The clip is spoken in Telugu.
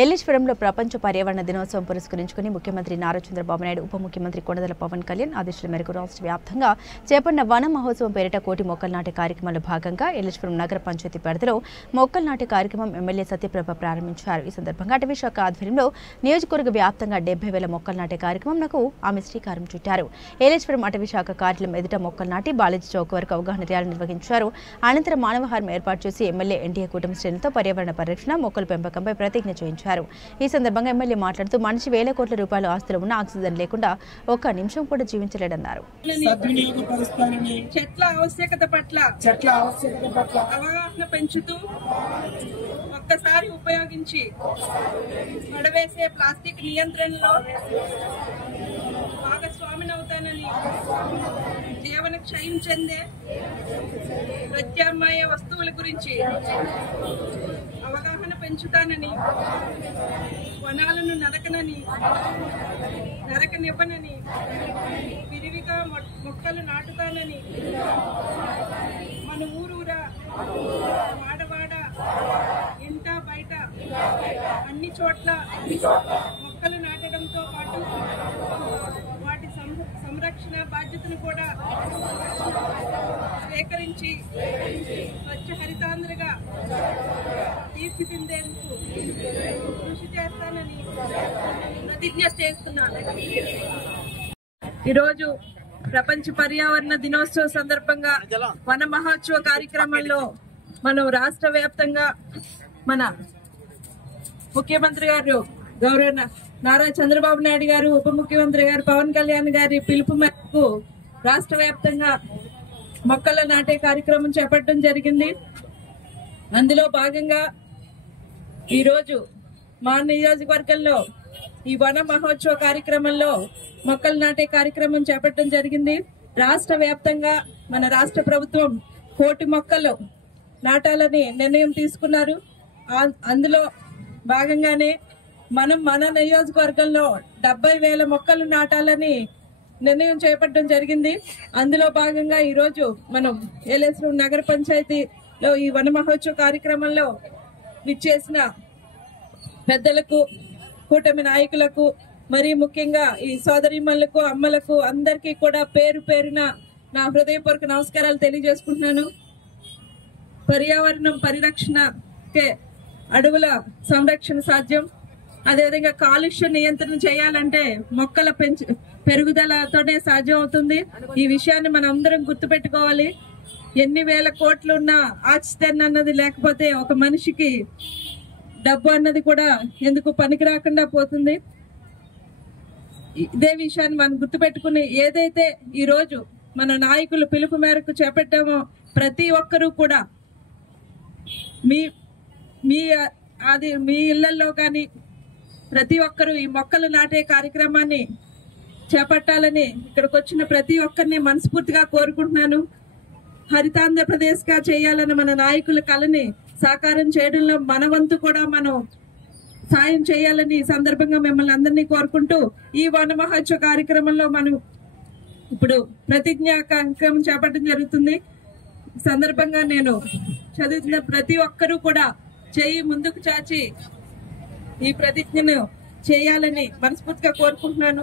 ఏలేశ్వరంలో ప్రపంచ పర్యావరణ దినోత్సవం పురస్కరించుకుని ముఖ్యమంత్రి నారా చంద్రబాబు నాయుడు ఉప ముఖ్యమంత్రి కొండదల పవన్ కళ్యాణ్ ఆదేశాల మేరకు రాష్ట్ర వ్యాప్తంగా చేపట్టిన వన మహోత్సవం పేరిట కోటి మొక్కలు నాటే కార్యక్రమంలో భాగంగా ఏలేశ్వరం నగర పంచాయతీ పరిధిలో మొక్కలు నాటే కార్యక్రమం ఎమ్మెల్యే సత్యప్రభ ప్రారంభించారు. ఈ సందర్భంగా అటవీ శాఖ ఆధ్వర్యంలో నియోజకవర్గ వ్యాప్తంగా 70,000 మొక్కలు నాటే కార్యక్రమంకు ఆమె శ్రీకారం చుట్టారు. ఏలేశ్వరం అటవీ శాఖ కార్యాలయం ఎదుట మొక్కలు నాటి బాలాజీ చౌక్ వరకు అవగాహన ర్యాలీ నిర్వహించారు. అనంతరం మానవహారం ఏర్పాటు చేసి ఎమ్మెల్యే ఎన్డీఏ కూటమి శ్రేణులతో పర్యావరణ పరిరక్షణ మొక్కల పెంపకంపై ప్రతిజ్ఞ చేయించారు. ఈ సందర్భంగా ఎమ్మెల్యే మాట్లాడుతూ మనిషి వేల కోట్ల రూపాయల ఆస్తులు ఉన్న ఆక్సిజన్ లేకుండా ఒక్క నిమిషం కూడా జీవించలేదన్నారు. చెట్ల ఆవశ్యకత పట్ల అవగాహన పెంచుతూ ఒక్కసారి ఉపయోగించి పడవేసే ప్లాస్టిక్ నియంత్రణలో భాగస్వామినవుతానని, జీవన క్షయం చెందే ప్రత్యామ్నాయ వస్తువుల గురించి అవగాహన పెంచుతానని, వనాలను నరకనివ్వనని, విరివిగా మొక్కలు నాటుతానని, మన ఊరూరా వాడవాడ ఇంట బయట అన్ని చోట్ల మొక్కలు నాటడంతో పాటు వాటి సంరక్షణ బాధ్యతను కూడా స్వీకరించి స్వచ్ఛ హరితాంధ్రగా తీర్చిదిద్దేందుకు కృషి చేస్తానని ప్రతిజ్ఞ చేస్తున్నాను. ఈరోజు ప్రపంచ పర్యావరణ దినోత్సవం సందర్భంగా వన మహోత్సవ కార్యక్రమంలో మనం రాష్ట్ర వ్యాప్తంగా మన ముఖ్యమంత్రి గారు గౌరవ నారా చంద్రబాబు నాయుడు గారు, ఉప ముఖ్యమంత్రి గారు పవన్ కళ్యాణ్ గారి పిలుపు మేరకు రాష్ట్ర వ్యాప్తంగా మొక్కలు నాటే కార్యక్రమం చేపట్టడం జరిగింది. అందులో భాగంగా ఈరోజు మా నియోజకవర్గంలో ఈ వన మహోత్సవ కార్యక్రమంలో మొక్కలు నాటే కార్యక్రమం చేపట్టడం జరిగింది. రాష్ట్ర వ్యాప్తంగా మన రాష్ట్ర ప్రభుత్వం 1,000,000 మొక్కలు నాటాలని నిర్ణయం తీసుకున్నారు. అందులో భాగంగానే మన నియోజకవర్గంలో 70,000 మొక్కలు నాటాలని నిర్ణయం చేపట్టడం జరిగింది. అందులో భాగంగా ఈరోజు మనం ఏలేశ్వరం నగర పంచాయతీలో ఈ వన మహోత్సవ కార్యక్రమంలో విచ్చేసిన పెద్దలకు, కూటమి నాయకులకు, మరి ముఖ్యంగా ఈ సోదరీమణులకు, అమ్మలకు అందరికీ కూడా పేరు పేరున నా హృదయపూర్వక నమస్కారాలు తెలియజేసుకుంటున్నాను. పర్యావరణం పరిరక్షణకే అడవుల సంరక్షణ సాధ్యం. అదేవిధంగా కాలుష్య నియంత్రణ చేయాలంటే మొక్కల పెరుగుదలతోనే సాధ్యం అవుతుంది. ఈ విషయాన్ని మనం అందరం గుర్తుపెట్టుకోవాలి. ఎన్ని వేల కోట్లు ఉన్నా ఆక్సిజన్ అన్నది లేకపోతే ఒక మనిషికి డబ్బు అన్నది కూడా ఎందుకు పనికి రాకుండా పోతుంది. ఇదే విషయాన్ని మనం గుర్తుపెట్టుకుని ఏదైతే ఈ రోజు మన నాయకులు పిలుపు మేరకు చేపట్టామో ప్రతి ఒక్కరూ కూడా మీ ఇళ్లలో కానీ ప్రతి ఒక్కరూ ఈ మొక్కలు నాటే కార్యక్రమాన్ని చేపట్టాలని ఇక్కడికి వచ్చిన ప్రతి ఒక్కరిని మనస్ఫూర్తిగా కోరుకుంటున్నాను. హరితాంధ్రప్రదేశ్ గా చేయాలని మన నాయకుల కళని సాకారం చేయడంలో మన వంతు కూడా మనం సాయం చేయాలని ఈ సందర్భంగా మిమ్మల్ని అందరినీ కోరుకుంటూ ఈ వన మహోత్సవ కార్యక్రమంలో మనం ఇప్పుడు ప్రతిజ్ఞా కార్యక్రమం చేపట్టడం జరుగుతుంది. సందర్భంగా నేను చదువుతున్న ప్రతి ఒక్కరూ కూడా చేయి ముందుకు చాచి ఈ ప్రతిజ్ఞను చేయాలని మనస్ఫూర్తిగా కోరుకుంటున్నాను.